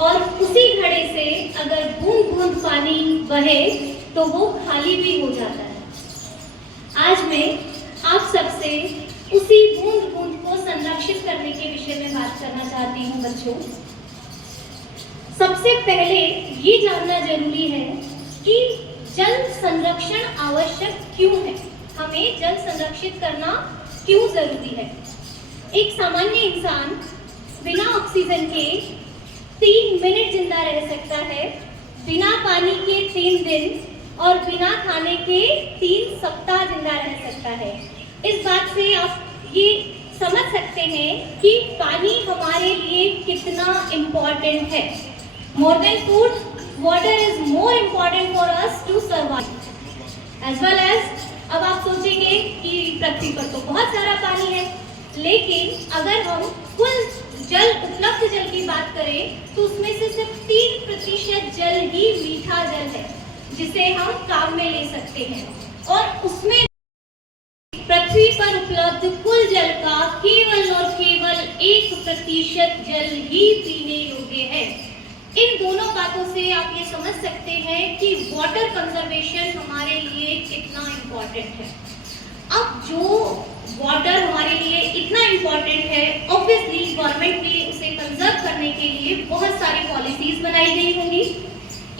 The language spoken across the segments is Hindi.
और उसी घड़े से अगर बूंद बूंद पानी बहे तो वो खाली भी हो जाता है। आज मैं आप सबसे उसी बूंद बूंद को संरक्षित करने के विषय में बात करना चाहती हूँ बच्चों। सबसे पहले ये जानना जरूरी है कि जल संरक्षण आवश्यक क्यों है, हमें जल संरक्षित करना क्यों जरूरी है। एक सामान्य इंसान बिना ऑक्सीजन के 3 मिनट जिंदा रह सकता है, बिना पानी के 3 दिन और बिना खाने के 3 सप्ताह जिंदा रह सकता है। इस बात से आप ये समझ सकते हैं कि पानी हमारे लिए कितना इम्पोर्टेंट है। More than food, water is more important for us to survive as well as. अब आप सोचेंगे कि पृथ्वी पर तो बहुत सारा पानी है, लेकिन अगर हम कुल जल उपलब्ध जल की बात करें तो उसमें से सिर्फ 3% जल ही मीठा जल है जिसे हम काम में ले सकते हैं, और उसमें पृथ्वी पर उपलब्ध कुल जल का केवल और केवल 1% जल ही पीने योग्य है। इन दोनों बातों से आप ये समझ सकते हैं कि वाटर कंजर्वेशन हमारे लिए कितना इम्पोर्टेंट है। अब जो वाटर हमारे लिए इतना इम्पोर्टेंट है, ऑब्वियसली गवर्नमेंट ने उसे कंजर्व करने के लिए बहुत सारी पॉलिसीज बनाई गई होंगी।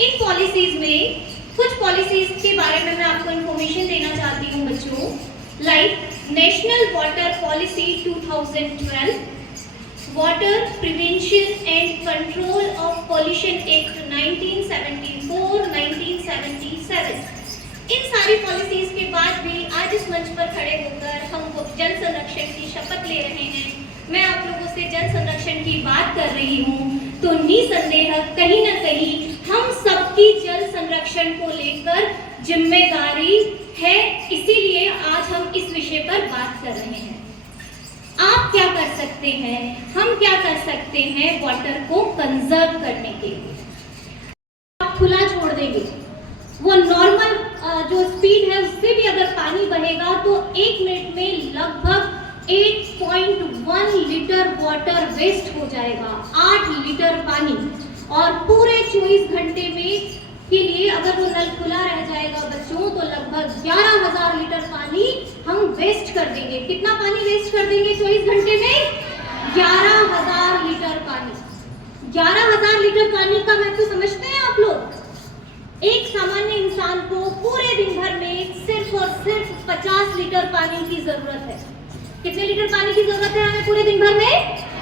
इन पॉलिसीज में कुछ पॉलिसीज के बारे में मैं आपको इन्फॉर्मेशन देना चाहती हूँ बच्चों, like national water policy 2012, water prevention and control of pollution act 1974, 1977। इन सारी पॉलिसीज के बाद भी आज इस मंच पर खड़े होकर हम जल संरक्षण की शपथ ले रहे हैं, मैं आप लोगों से जल संरक्षण की बात कर रही हूँ, तो निसंदेह कहीं ना कहीं हम सबकी जल संरक्षण को लेकर जिम्मेदारी है। इसीलिए आज हम इस विषय पर बात कर रहे हैं। आप क्या कर सकते हैं, हम क्या कर सकते हैं वाटर को कंजर्व करने के लिए। आप खुला छोड़ देंगे, वो नॉर्मल जो स्पीड है उससे भी अगर पानी बहेगा तो 1 मिनट में लगभग 8.1 लीटर वाटर वेस्ट हो जाएगा, 8 लीटर पानी। और पूरे 24 घंटे में के लिए अगर वो नल खुला रह जाएगा बच्चों तो लगभग 11,000 लीटर पानी हम वेस्ट कर देंगे। कितना पानी वेस्ट कर देंगे 24 घंटे में? 11,000 लीटर पानी। 11,000 लीटर पानी का महत्व समझते हैं आप लोग? एक सामान्य इंसान को पूरे दिन भर में सिर्फ और सिर्फ 50 लीटर पानी की जरूरत है। कितने लीटर पानी की जरूरत है हमें पूरे दिन भर में?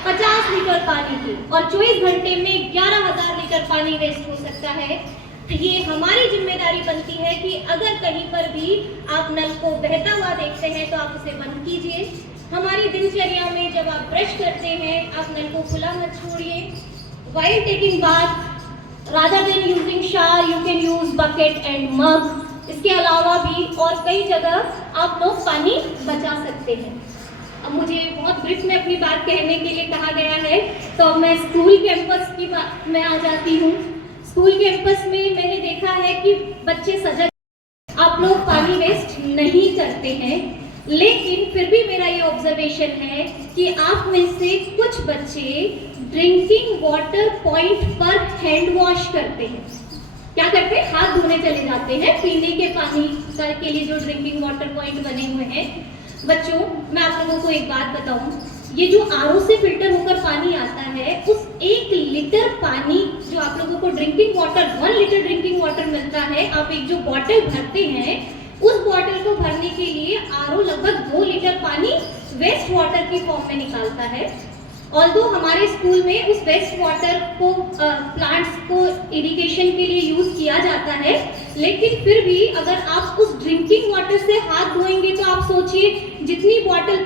50 लीटर पानी की, और 24 घंटे में 11,000 लीटर पानी वेस्ट हो सकता है। तो ये हमारी जिम्मेदारी बनती है कि अगर कहीं पर भी आप नल को बहता हुआ देखते हैं तो आप उसे बंद कीजिए। हमारी दिनचर्या में जब आप ब्रश करते हैं आप नल को खुला मत छोड़िए। While taking bath rather than using shower you can use bucket and mug। इसके अलावा भी और कई जगह आप लोग पानी बचा सकते हैं। अब मुझे बहुत ब्रीफ में अपनी बात कहने के लिए कहा गया है तो मैं स्कूल कैंपस की बात में आ जाती हूँ। स्कूल कैंपस में मैंने देखा है कि बच्चे सजग, आप लोग पानी वेस्ट नहीं करते हैं, लेकिन फिर भी मेरा ये ऑब्जर्वेशन है कि आप में से कुछ बच्चे ड्रिंकिंग वाटर पॉइंट पर हैंड वॉश करते हैं। क्या करते हैं? हाथ धोने चले जाते हैं पीने के पानी के लिए जो ड्रिंकिंग वाटर पॉइंट बने हुए हैं। बच्चों मैं आप लोगों को एक बात बताऊं, ये जो आरओ से फिल्टर होकर पानी आता है उस 1 लीटर पानी जो आप लोगों को drinking water 1 litre drinking water मिलता है, आप एक जो बॉटल भरते हैं उस बॉटल को भरने के लिए आरओ लगभग 2 लीटर पानी वेस्ट वाटर की फॉर्म में निकालता है। ऑल्दो हमारे स्कूल में उस वेस्ट वाटर को प्लांट्स को इरिगेशन के लिए यूज किया जाता है, लेकिन फिर भी अगर आप उस ड्रिंकिंग वाटर से हाथ धोएंगे तो आप सोचिए जितनी बॉटल